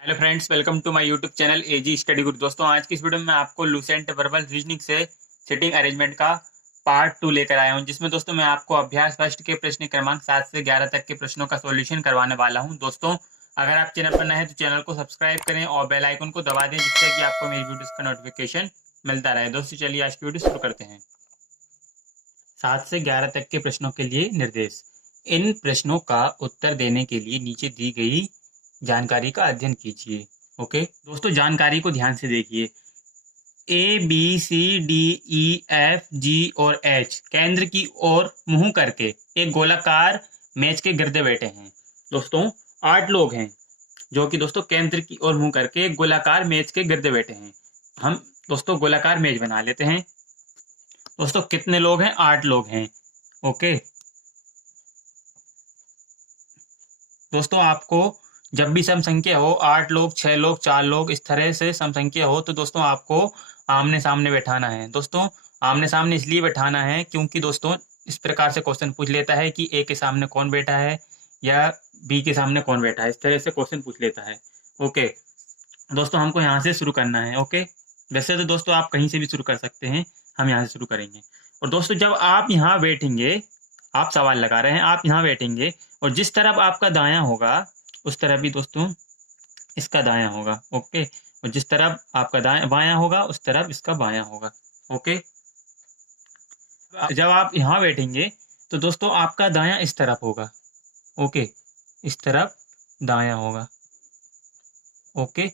Hello friends, welcome to my YouTube channel AG study guru. दोस्तों, आज की इस वीडियो में मैं आपको लूसेंट वर्बल रीजनिंग से सिटिंग अरेंजमेंट का पार्ट 2 लेकर आया हूं, जिसमें दोस्तों मैं आपको अभ्यास फर्स्ट के प्रश्न क्रमांक 7 से 11 तक के प्रश्नों का सॉल्यूशन करवाने वाला हूं। दोस्तों, अगर आप चैनल पर नए हैं तो चैनल को सब्सक्राइब करें और बेल आइकन को दबा दें, जिससे कि आपको मेरी वीडियोस का नोटिफिकेशन मिलता रहे। दोस्तों, चलिए आज की वीडियो शुरू करते हैं। 7 से 11 तक के प्रश्नों के लिए निर्देश। इन प्रश्नों का उत्तर देने के लिए नीचे दी गई जानकारी का अध्ययन कीजिए। ओके दोस्तों, जानकारी को ध्यान से देखिए। A B C D E F G और एच केंद्र की ओर मुंह करके एक गोलाकार मेज के गिर्द बैठे हैं। दोस्तों, 8 लोग हैं जो कि दोस्तों केंद्र की ओर मुंह करके एक गोलाकार मेज के गिर्द बैठे हैं। हम दोस्तों गोलाकार मेज बना लेते हैं। दोस्तों, कितने लोग हैं? 8 लोग हैं। ओके दोस्तों, आपको जब भी सम संख्या हो, 8 लोग, 6 लोग, 4 लोग, इस तरह से सम संख्या हो तो दोस्तों आपको आमने सामने बैठाना है। दोस्तों, आमने सामने इसलिए बैठाना है क्योंकि दोस्तों इस प्रकार से क्वेश्चन पूछ लेता है कि ए के सामने कौन बैठा है या बी के सामने कौन बैठा है। इस तरह से क्वेश्चन पूछ लेता है। ओके दोस्तों, हमको यहाँ से शुरू करना है। ओके, वैसे तो दोस्तों आप कहीं से भी शुरू कर सकते हैं, हम यहाँ से शुरू करेंगे। और दोस्तों, जब आप यहाँ बैठेंगे, आप सवाल लगा रहे हैं, आप यहाँ बैठेंगे और जिस तरफ आपका दायां होगा उस तरफ भी दोस्तों इसका दायां होगा। ओके, और जिस तरफ आपका दायां बायां होगा उस तरफ इसका बायां होगा। ओके, जब आप यहाँ बैठेंगे तो दोस्तों आपका दायां इस तरफ होगा। ओके, इस तरफ दायां होगा। ओके,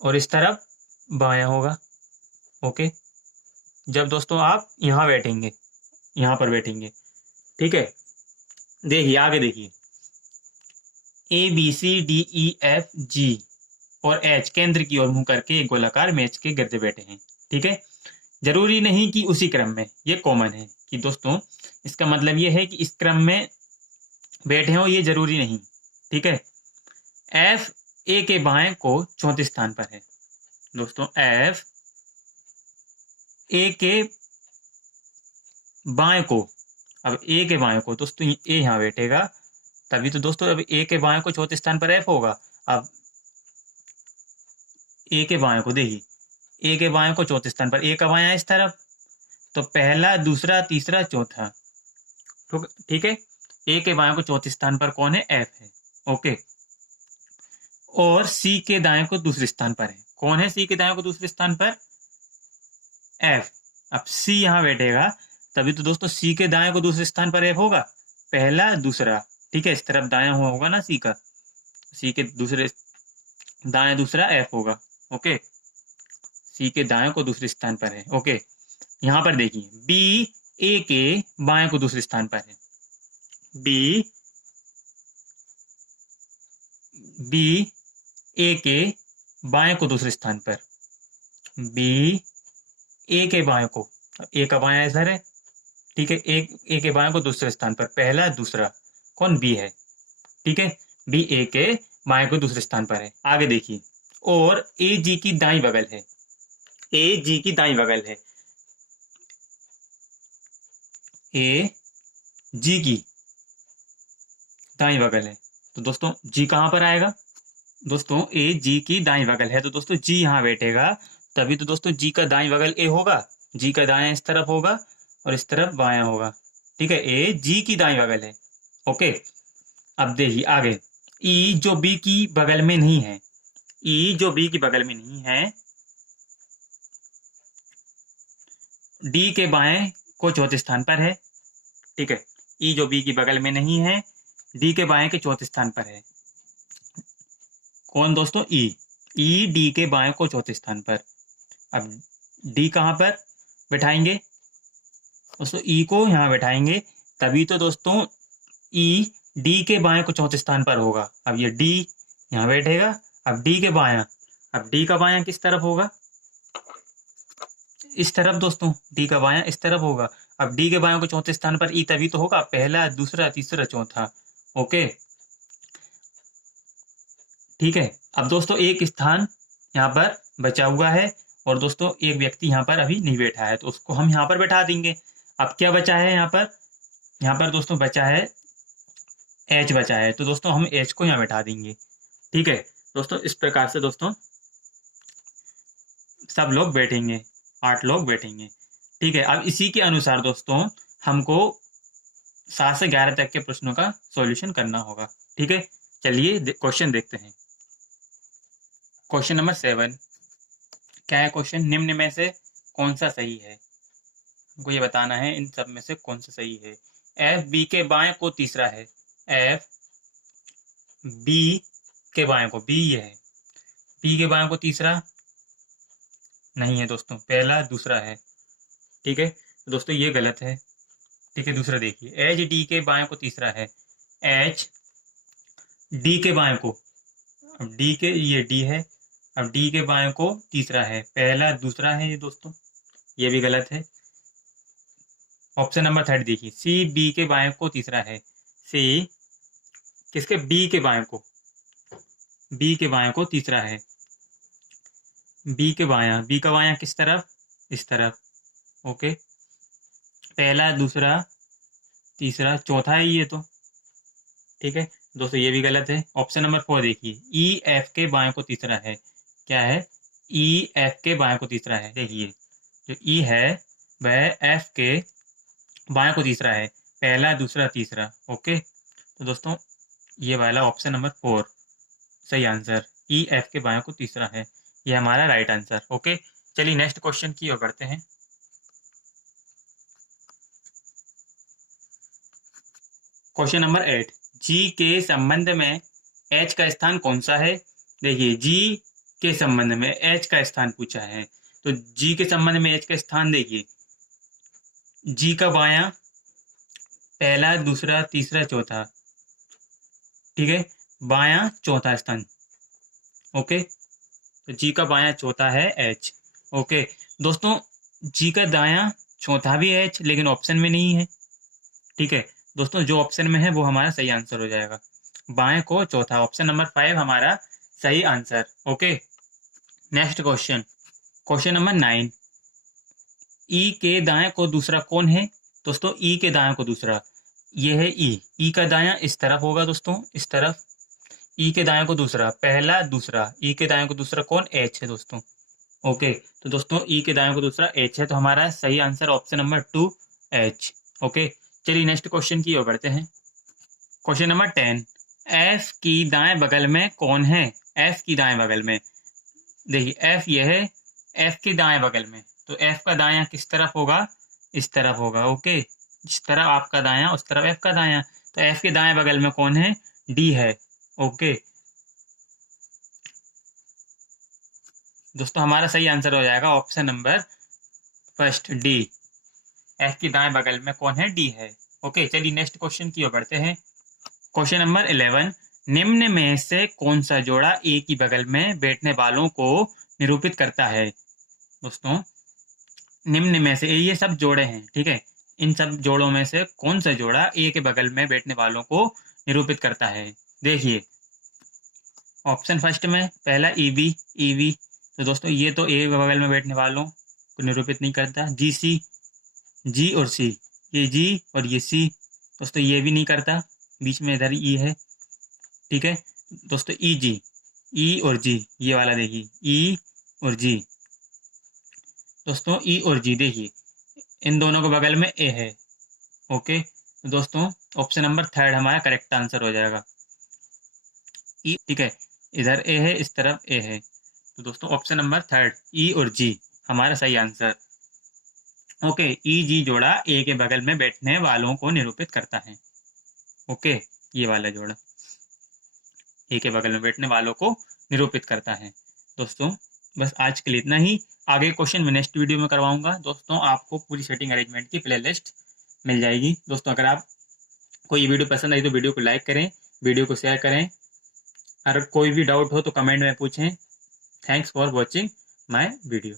और इस तरफ बायां होगा। ओके, जब दोस्तों आप यहाँ बैठेंगे, यहाँ पर बैठेंगे, ठीक है। देखिए आगे देखिए, A B C D E F G और एच केंद्र की ओर मुंह करके एक गोलाकार मेज के गिर्द बैठे हैं। ठीक है, जरूरी नहीं कि उसी क्रम में, ये कॉमन है कि दोस्तों इसका मतलब ये है कि इस क्रम में बैठे हो, ये जरूरी नहीं। ठीक है, एफ ए के बाएं को चौथे स्थान पर है। दोस्तों, एफ ए के बाएं को, अब ए के बाएं को दोस्तों ए यहाँ बैठेगा, तभी तो दोस्तों अब ए के बाएं को चौथे स्थान पर एफ होगा। अब ए के बाएं को देखिए, ए के बाएं को चौथे स्थान पर, ए का बायां इस तरफ, तो पहला, दूसरा, तीसरा, चौथा। ठीक है, ए के बाएं को चौथे स्थान पर कौन है? एफ है। ओके, और सी के दाएं को दूसरे स्थान पर है। कौन है सी के दाएं को दूसरे स्थान पर? एफ। अब सी यहां बैठेगा, तभी तो दोस्तों सी के दाएं को दूसरे स्थान पर एफ होगा, पहला, दूसरा। ठीक है, इस तरफ दायां हुआ होगा ना सी का, सी के दूसरे दाएं दूसरा एफ होगा। ओके, सी के दाएं को दूसरे स्थान पर है। ओके, यहां पर देखिए, बी ए के बाएं को दूसरे स्थान पर है। बी बी ए के बाएं को दूसरे स्थान पर, बी ए के बाएं को, ए का बायां इधर है। ठीक है, ए के बाएं को दूसरे स्थान पर, पहला, दूसरा, कौन? बी है। ठीक है, बी ए के बाएं को दूसरे स्थान पर है। आगे देखिए, और ए जी की दाई बगल है। ए जी की दाई बगल है, ए जी की दाई बगल है, तो दोस्तों जी कहां पर आएगा? दोस्तों, ए जी की दाई बगल है तो दोस्तों जी यहां बैठेगा, तभी तो दोस्तों जी का दाई बगल ए होगा। जी का दाया इस तरफ होगा और इस तरफ बायां होगा। ठीक है, ए जी की दाई बगल है। ओके, अब देखिए आगे, ई जो बी की बगल में नहीं है, ई जो बी की बगल में नहीं है, डी के बाएं को चौथे स्थान पर है। ठीक है, ई जो बी की बगल में नहीं है, डी के बाएं के चौथे स्थान पर है। कौन दोस्तों? ई डी के बाएं को चौथे स्थान पर। अब डी कहां पर बैठाएंगे? दोस्तों ई को यहां बैठाएंगे, तभी तो दोस्तों ई डी के बाएं को चौथे स्थान पर होगा। अब ये डी यहां बैठेगा, अब डी के बायां, अब डी का बायां किस तरफ होगा? इस तरफ दोस्तों, डी का बायां इस तरफ होगा। अब डी के बायों को चौथे स्थान पर ई तभी तो होगा, पहला, दूसरा, तीसरा, चौथा। ओके, ठीक है। अब दोस्तों एक स्थान यहाँ पर बचा हुआ है और दोस्तों एक व्यक्ति यहाँ पर अभी नहीं बैठा है, तो उसको हम यहाँ पर बैठा देंगे। अब क्या बचा है यहाँ पर? यहाँ पर दोस्तों बचा है एच बचा है, तो दोस्तों हम एच को यहाँ बैठा देंगे। ठीक है, दोस्तों इस प्रकार से दोस्तों सब लोग बैठेंगे, 8 लोग बैठेंगे। ठीक है, अब इसी के अनुसार दोस्तों हमको 7 से 11 तक के प्रश्नों का सॉल्यूशन करना होगा। ठीक है, चलिए क्वेश्चन देखते हैं। क्वेश्चन नंबर 7 क्या है क्वेश्चन? निम्न में से कौन सा सही है? हमको ये बताना है इन सब में से कौन सा सही है। एफ बी के बाएं को तीसरा है। एफ बी के बाएं को, बी ये है, बी के बाएं को तीसरा नहीं है दोस्तों, पहला दूसरा है। ठीक है, तो दोस्तों ये गलत है। ठीक है, दूसरा देखिए, एच डी के बाएं को तीसरा है। एच डी के बाएं को, अब डी के, ये डी है, अब डी के बाएं को तीसरा है, पहला दूसरा है ये दोस्तों, ये भी गलत है। ऑप्शन नंबर 3 देखिए, सी बी के बाएं को तीसरा है। सी किसके? बी के बाएं को, बी के बाएं को तीसरा है। बी के बायां, बी का बायां किस तरफ? इस तरफ। ओके, पहला दूसरा तीसरा चौथा है ये तो। ठीक है दोस्तों, ये भी गलत है। ऑप्शन नंबर 4 देखिए, ई एफ के बाएं को तीसरा है। क्या है? ई एफ के बाएं को तीसरा है। देखिए जो ई है वह एफ के बाएं को तीसरा है, पहला दूसरा तीसरा। ओके, तो दोस्तों ये वाला ऑप्शन नंबर 4 सही आंसर, ई एफ के बाएं को तीसरा है, ये हमारा राइट आंसर। ओके, चलिए नेक्स्ट क्वेश्चन की ओर बढ़ते हैं। क्वेश्चन नंबर 8, जी के संबंध में एच का स्थान कौन सा है? देखिए जी के संबंध में एच का स्थान पूछा है, तो जी के संबंध में एच का स्थान देखिए, जी का बायां पहला दूसरा तीसरा चौथा। ठीक है, बायां चौथा स्थान। ओके, तो जी का बायां चौथा है एच। ओके दोस्तों, जी का दायां चौथा भी है एच, लेकिन ऑप्शन में नहीं है। ठीक है दोस्तों, जो ऑप्शन में है वो हमारा सही आंसर हो जाएगा, बाएं को चौथा, ऑप्शन नंबर 5 हमारा सही answer. Okay, next question, question number 9, ई के दाएं को दूसरा कौन है? दोस्तों ई के दाएं को दूसरा ये है ई, ई का दायां इस तरफ होगा दोस्तों, इस तरफ। ई के दाएं को दूसरा, पहला दूसरा, ई के दाएं को दूसरा कौन? एच है दोस्तों। ओके, तो दोस्तों ई के दाएं को दूसरा एच है, तो हमारा सही answer option number 2 H. Okay, चलिए नेक्स्ट क्वेश्चन की ओर बढ़ते हैं। क्वेश्चन नंबर 10, एफ की दाएं बगल में कौन है? एफ की दाएं बगल में, देखिए एफ ये है, एफ के दाएं बगल में, तो एफ का दायां किस तरफ होगा? इस तरफ होगा। ओके, जिस तरफ आपका दायां उस तरफ एफ का दायां, तो एफ के दाएं बगल में कौन है? डी है। ओके दोस्तों, हमारा सही आंसर हो जाएगा option number first D, F की दाएं बगल में कौन है? डी है। ओके, चलिए नेक्स्ट क्वेश्चन की ओर बढ़ते हैं। क्वेश्चन नंबर 11, निम्न में से कौन सा जोड़ा ए की बगल में बैठने वालों को निरूपित करता है? दोस्तों निम्न में से, ये सब जोड़े हैं, ठीक है, इन सब जोड़ों में से कौन सा जोड़ा ए के बगल में बैठने वालों को निरूपित करता है? देखिए ऑप्शन फर्स्ट में पहला ईवी, ईवी, तो दोस्तों ये तो ए के बगल में बैठने वालों को निरूपित नहीं करता। जी सी, जी और सी, ये जी और ये सी, दोस्तों ये भी नहीं करता, बीच में इधर ई है। ठीक है दोस्तों, ई जी, ई और जी, ये वाला देखिए ई और जी, दोस्तों ई और जी देखिए इन दोनों के बगल में ए है। ओके, तो दोस्तों ऑप्शन नंबर 3 हमारा करेक्ट आंसर हो जाएगा, ई। ठीक है, इधर ए है, इस तरफ ए है, तो दोस्तों ऑप्शन नंबर 3 ई और जी हमारा सही आंसर। ओके, ई जी जोड़ा ए के बगल में बैठने वालों को निरूपित करता है। ओके, ये वाला जोड़ा ए के बगल में बैठने वालों को निरूपित करता है। दोस्तों बस आज के लिए इतना ही, आगे क्वेश्चन मैं नेक्स्ट वीडियो में करवाऊंगा। दोस्तों आपको पूरी सेटिंग अरेंजमेंट की प्लेलिस्ट मिल जाएगी। दोस्तों अगर आप कोई वीडियो पसंद आई तो वीडियो को लाइक करें, वीडियो को शेयर करें, अगर कोई भी डाउट हो तो कमेंट में पूछें। Thanks for watching my video.